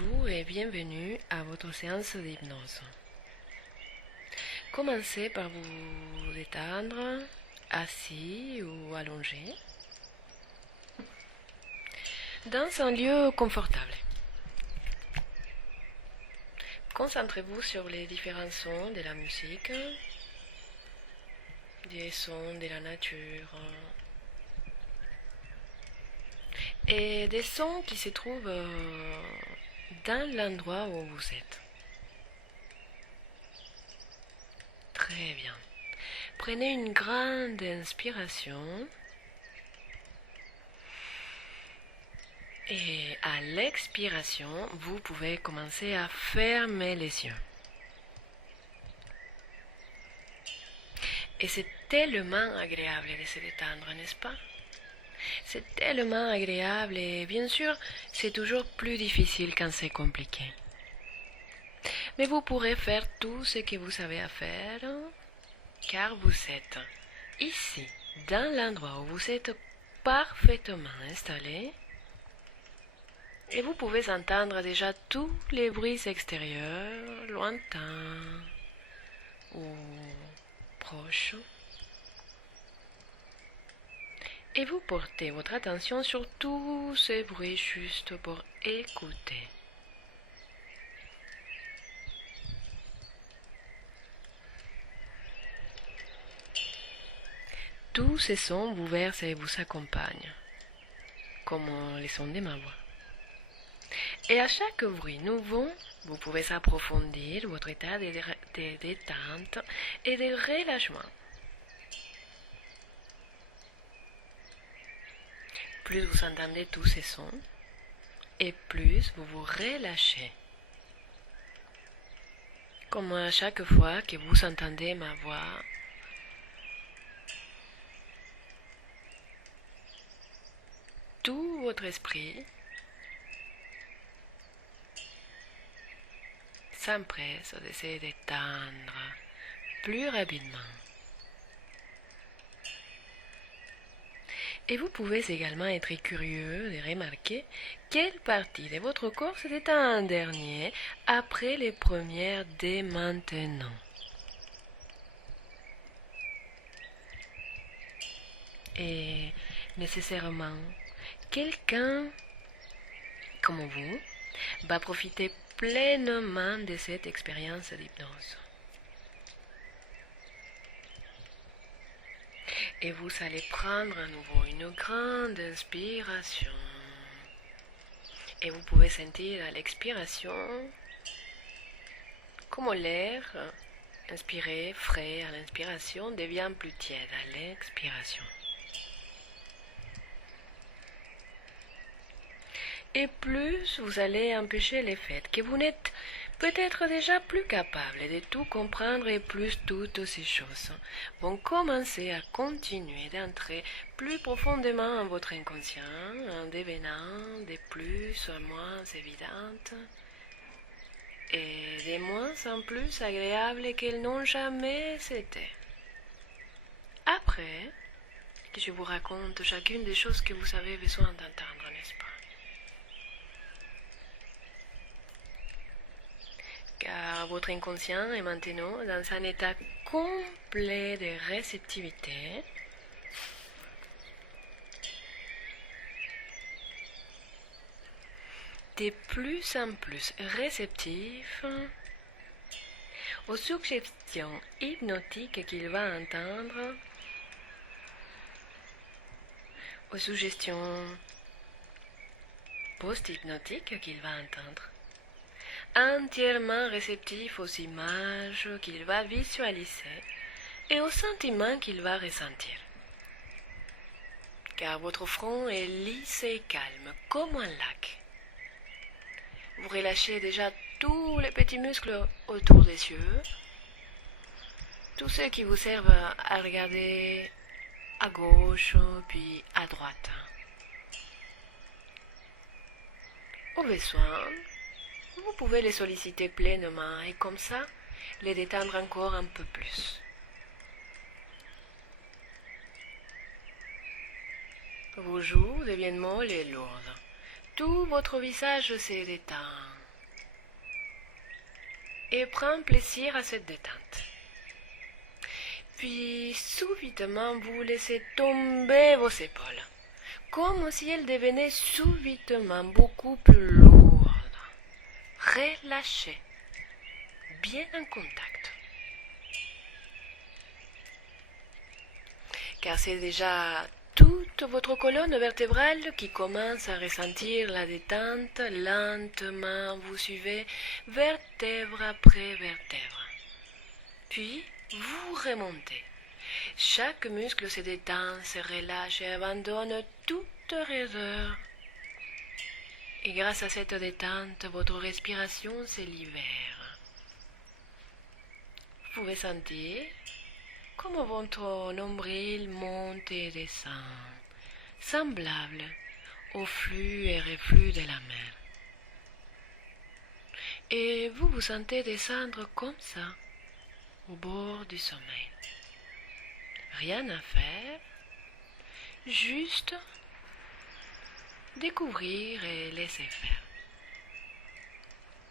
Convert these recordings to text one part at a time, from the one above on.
Bonjour et bienvenue à votre séance d'hypnose. Commencez par vous détendre, assis ou allongé, dans un lieu confortable. Concentrez-vous sur les différents sons de la musique, des sons de la nature et des sons qui se trouvent dans l'endroit où vous êtes. Très bien. Prenez une grande inspiration et à l'expiration, vous pouvez commencer à fermer les yeux. Et c'est tellement agréable de se détendre, n'est-ce pas? C'est tellement agréable et bien sûr, c'est toujours plus difficile quand c'est compliqué. Mais vous pourrez faire tout ce que vous savez à faire, car vous êtes ici, dans l'endroit où vous êtes parfaitement installé, et vous pouvez entendre déjà tous les bruits extérieurs, lointains ou proches. Et vous portez votre attention sur tous ces bruits juste pour écouter. Tous ces sons vous versent et vous accompagnent, comme les sons de ma voix. Et à chaque bruit nouveau, vous pouvez approfondir votre état de détente et de relâchement. Plus vous entendez tous ces sons, et plus vous vous relâchez. Comme à chaque fois que vous entendez ma voix, tout votre esprit s'empresse de se détendre plus rapidement. Et vous pouvez également être curieux de remarquer quelle partie de votre corps se détend en dernier après les premières dès maintenant. Et nécessairement, quelqu'un comme vous va profiter pleinement de cette expérience d'hypnose. Et vous allez prendre à nouveau une grande inspiration. Et vous pouvez sentir à l'expiration comment l'air inspiré, frais à l'inspiration, devient plus tiède à l'expiration. Et plus vous allez empêcher le fait que vous n'êtes peut-être déjà plus capable de tout comprendre et plus toutes ces choses vont commencer à continuer d'entrer plus profondément en votre inconscient en devenant de plus en moins évidentes et de moins en plus agréables qu'elles n'ont jamais été. Après que je vous raconte chacune des choses que vous avez besoin d'entendre, n'est-ce pas? Car votre inconscient est maintenant dans un état complet de réceptivité. De plus en plus réceptif aux suggestions hypnotiques qu'il va entendre, aux suggestions post-hypnotiques qu'il va entendre, entièrement réceptif aux images qu'il va visualiser et aux sentiments qu'il va ressentir. Car votre front est lisse et calme, comme un lac. Vous relâchez déjà tous les petits muscles autour des yeux, tous ceux qui vous servent à regarder à gauche puis à droite. Au besoin, vous pouvez les solliciter pleinement et comme ça, les détendre encore un peu plus. Vos joues deviennent molles et lourdes. Tout votre visage se détend. et prend plaisir à cette détente. Puis, subitement, vous laissez tomber vos épaules, comme si elles devenaient subitement beaucoup plus lourdes. Relâchez, bien en contact. Car c'est déjà toute votre colonne vertébrale qui commence à ressentir la détente. Lentement, vous suivez vertèbre après vertèbre. Puis, vous remontez. Chaque muscle se détend, se relâche et abandonne toute raideur. Et grâce à cette détente, votre respiration se libère. Vous pouvez sentir comme votre nombril monte et descend, semblable au flux et reflux de la mer. Et vous vous sentez descendre comme ça, au bord du sommeil. Rien à faire, juste découvrir et laisser faire.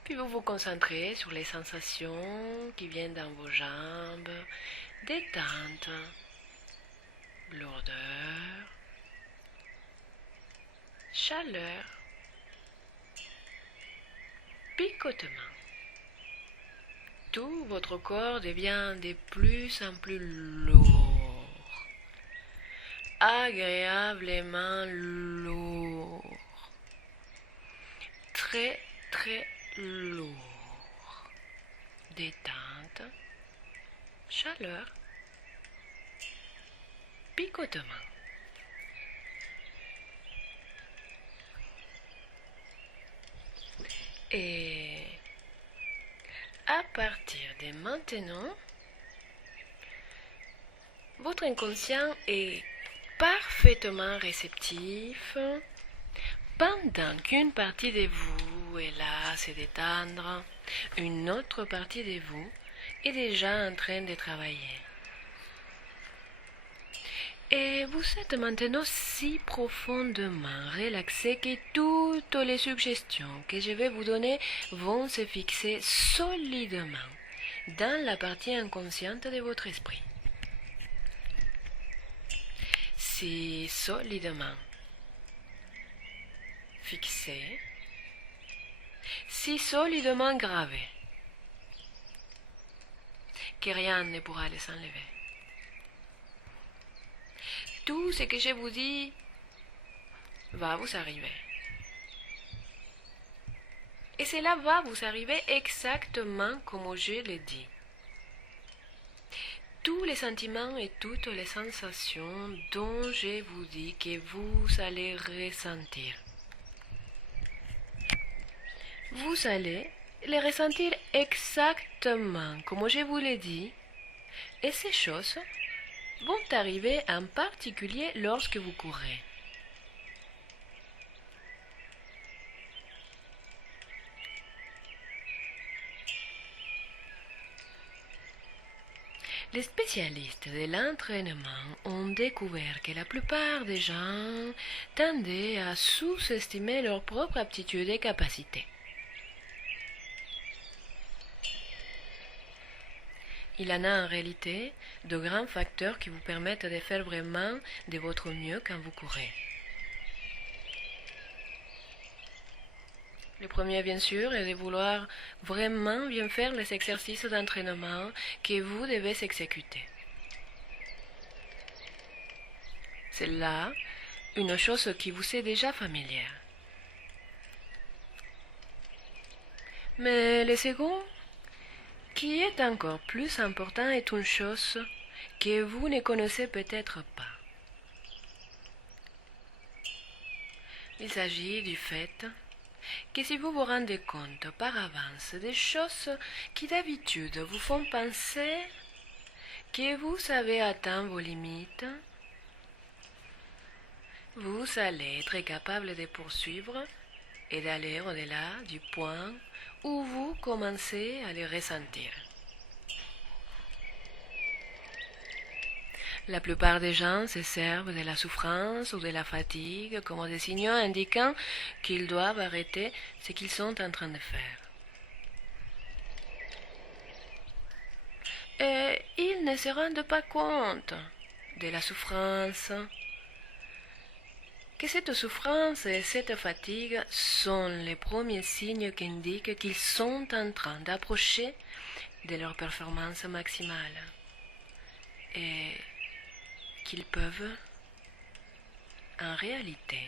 Puis vous vous concentrez sur les sensations qui viennent dans vos jambes, détente, lourdeur, chaleur, picotement. Tout votre corps devient de plus en plus lourd, agréablement lourd, très très lourd. Détente, chaleur, picotement. Et à partir de maintenant, votre inconscient est parfaitement réceptif pendant qu'une partie de vous est là à se détendre, une autre partie de vous est déjà en train de travailler. Et vous êtes maintenant si profondément relaxé que toutes les suggestions que je vais vous donner vont se fixer solidement dans la partie inconsciente de votre esprit. Si solidement fixé, si solidement gravé, que rien ne pourra les enlever. Tout ce que je vous dis va vous arriver. Et cela va vous arriver exactement comme je l'ai dit. Tous les sentiments et toutes les sensations dont je vous dis que vous allez ressentir. Vous allez les ressentir exactement comme je vous l'ai dit. Et ces choses vont arriver en particulier lorsque vous courez. Les spécialistes de l'entraînement ont découvert que la plupart des gens tendaient à sous-estimer leur propre aptitude et capacité. Il en a en réalité de grands facteurs qui vous permettent de faire vraiment de votre mieux quand vous courez. Le premier, bien sûr, est de vouloir vraiment bien faire les exercices d'entraînement que vous devez exécuter. C'est là une chose qui vous est déjà familière. Mais le second, qui est encore plus important, est une chose que vous ne connaissez peut-être pas. Il s'agit du fait que si vous vous rendez compte par avance des choses qui d'habitude vous font penser que vous avez atteint vos limites, vous allez être capable de poursuivre et d'aller au-delà du point où vous commencez à les ressentir. La plupart des gens se servent de la souffrance ou de la fatigue comme des signaux indiquant qu'ils doivent arrêter ce qu'ils sont en train de faire. et ils ne se rendent pas compte de la souffrance, que cette souffrance et cette fatigue sont les premiers signes qui indiquent qu'ils sont en train d'approcher de leur performance maximale et qu'ils peuvent, en réalité,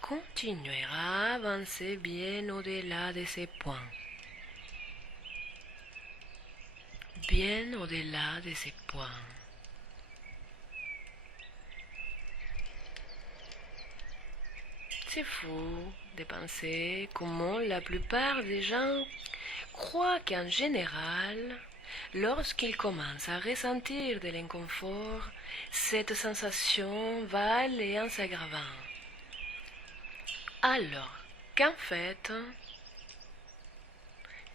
continuer à avancer bien au-delà de ces points. Bien au-delà de ces points. C'est fou de penser comment la plupart des gens croient qu'en général, lorsqu'ils commencent à ressentir de l'inconfort, cette sensation va aller en s'aggravant. Alors qu'en fait,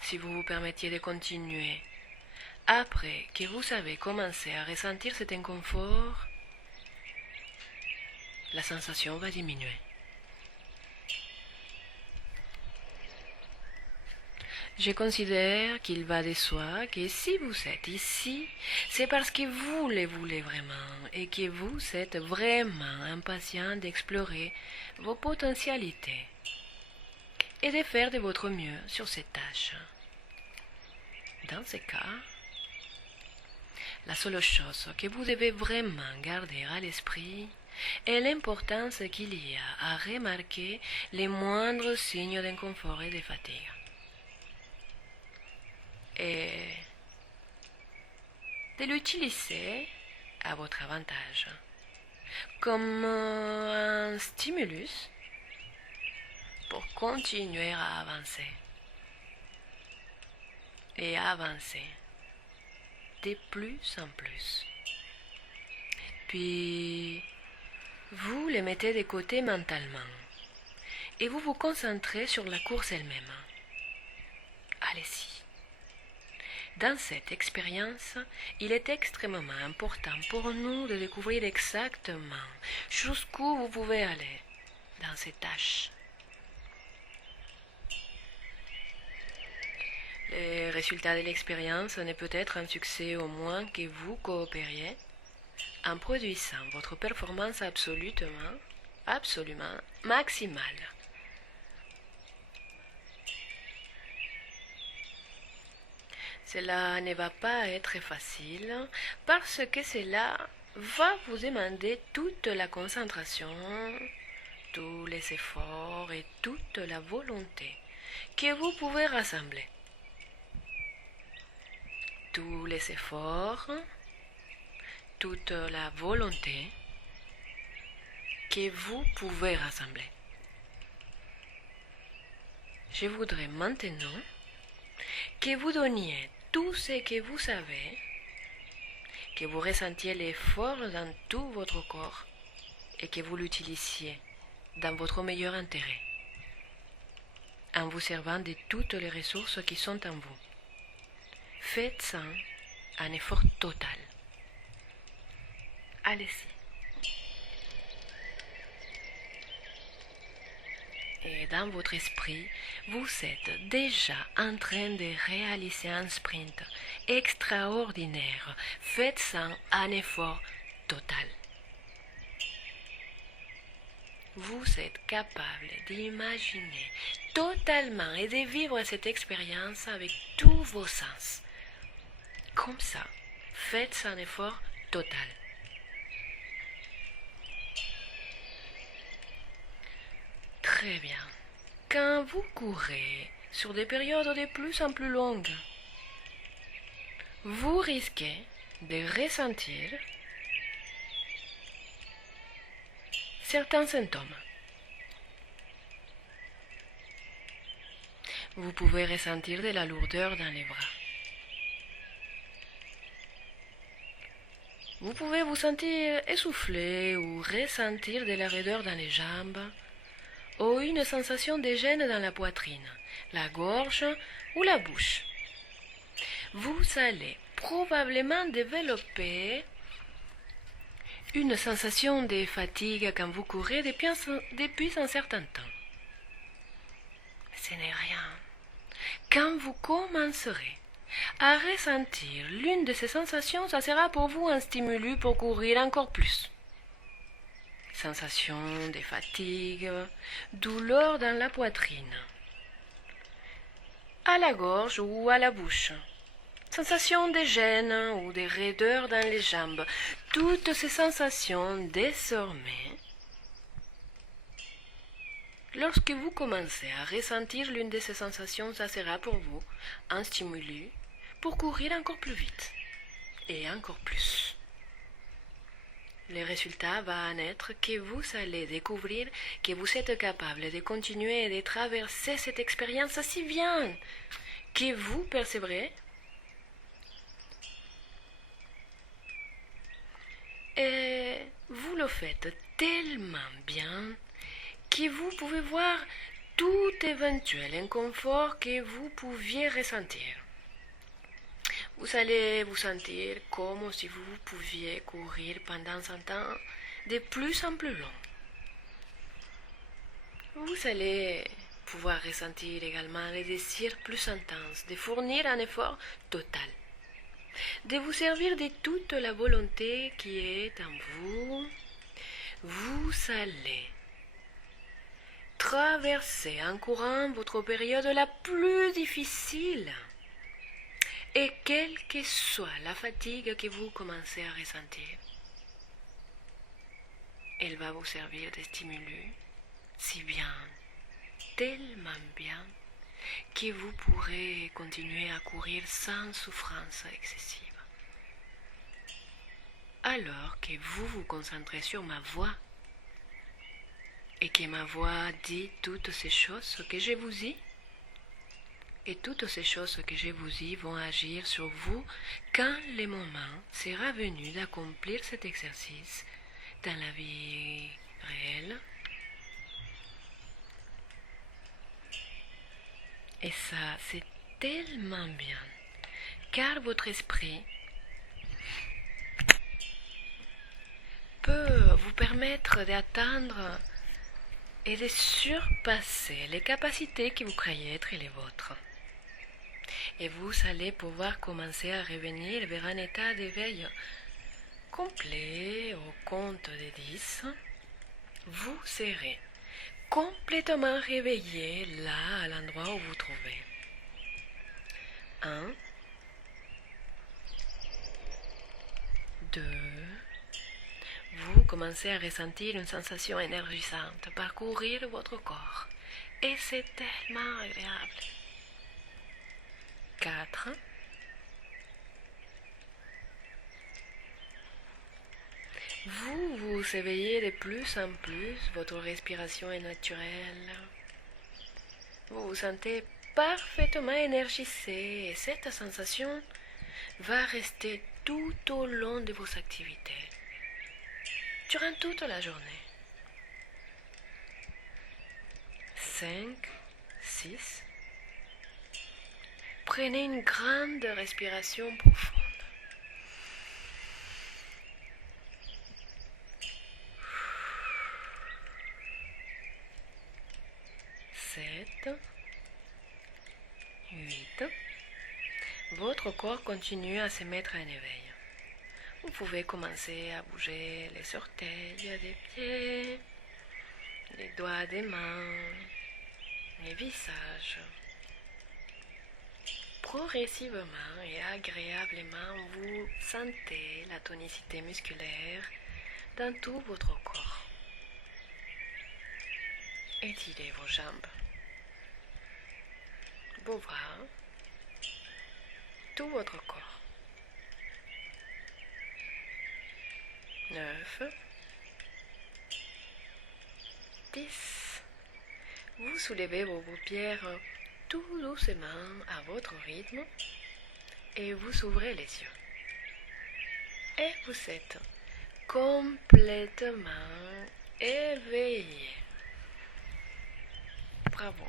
si vous vous permettiez de continuer, après que vous avez commencé à ressentir cet inconfort, la sensation va diminuer. Je considère qu'il va de soi que si vous êtes ici, c'est parce que vous le voulez vraiment et que vous êtes vraiment impatient d'explorer vos potentialités et de faire de votre mieux sur cette tâche. Dans ce cas, la seule chose que vous devez vraiment garder à l'esprit est l'importance qu'il y a à remarquer les moindres signes d'inconfort et de fatigue. Et de l'utiliser à votre avantage, comme un stimulus pour continuer à avancer et à avancer de plus en plus. Puis, vous les mettez de côté mentalement et vous vous concentrez sur la course elle-même. Allez-y. Dans cette expérience, il est extrêmement important pour nous de découvrir exactement jusqu'où vous pouvez aller dans ces tâches. Le résultat de l'expérience n'est peut-être un succès au moins que vous coopériez en produisant votre performance absolument maximale. Cela ne va pas être facile parce que cela va vous demander toute la concentration, tous les efforts et toute la volonté que vous pouvez rassembler. Tous les efforts, toute la volonté que vous pouvez rassembler. Je voudrais maintenant que vous donniez tout ce que vous savez, que vous ressentiez l'effort dans tout votre corps et que vous l'utilisiez dans votre meilleur intérêt, en vous servant de toutes les ressources qui sont en vous. Faites un effort total. Allez-y. Et dans votre esprit, vous êtes déjà en train de réaliser un sprint extraordinaire. Faites un effort total. Vous êtes capable d'imaginer totalement et de vivre cette expérience avec tous vos sens. Comme ça, faites un effort total. Très bien. Quand vous courez sur des périodes de plus en plus longues, vous risquez de ressentir certains symptômes. Vous pouvez ressentir de la lourdeur dans les bras. Vous pouvez vous sentir essoufflé ou ressentir de la raideur dans les jambes ou une sensation de gêne dans la poitrine, la gorge ou la bouche. Vous allez probablement développer une sensation de fatigue quand vous courez depuis un certain temps. Ce n'est rien. Quand vous commencerez à ressentir l'une de ces sensations, ça sera pour vous un stimulus pour courir encore plus. Sensation de fatigue, douleur dans la poitrine, à la gorge ou à la bouche. Sensation de gêne ou de raideur dans les jambes. Toutes ces sensations, désormais, lorsque vous commencez à ressentir l'une de ces sensations, ça sera pour vous un stimulus pour courir encore plus vite et encore plus. Le résultat va en être que vous allez découvrir que vous êtes capable de continuer et de traverser cette expérience si bien que vous percevrez et vous le faites tellement bien que vous pouvez voir tout éventuel inconfort que vous pouviez ressentir. Vous allez vous sentir comme si vous pouviez courir pendant un temps de plus en plus long. Vous allez pouvoir ressentir également le désir plus intense de fournir un effort total, de vous servir de toute la volonté qui est en vous. Vous allez traverser en courant votre période la plus difficile. Et quelle que soit la fatigue que vous commencez à ressentir, elle va vous servir de stimulus si bien, tellement bien, que vous pourrez continuer à courir sans souffrance excessive. Alors que vous vous concentrez sur ma voix et que ma voix dit toutes ces choses que je vous dis, et toutes ces choses que je vous dis vont agir sur vous quand le moment sera venu d'accomplir cet exercice dans la vie réelle. Et ça, c'est tellement bien, car votre esprit peut vous permettre d'atteindre et de surpasser les capacités que vous croyez être les vôtres. Et vous allez pouvoir commencer à revenir vers un état d'éveil complet au compte de 10. Vous serez complètement réveillé là, à l'endroit où vous trouvez. 1, 2, vous commencez à ressentir une sensation énergisante parcourir votre corps. Et c'est tellement agréable. 4, vous vous éveillez de plus en plus, votre respiration est naturelle. Vous vous sentez parfaitement énergisé et cette sensation va rester tout au long de vos activités, durant toute la journée. 5, 6. Prenez une grande respiration profonde. 7, 8. Votre corps continue à se mettre en éveil. Vous pouvez commencer à bouger les orteils des pieds, les doigts des mains, les visages. Progressivement et agréablement, vous sentez la tonicité musculaire dans tout votre corps. Étirez vos jambes, vos bras, tout votre corps. 9, 10. Vous soulevez vos paupières tout doucement à votre rythme et vous ouvrez les yeux. Et vous êtes complètement éveillé. Bravo.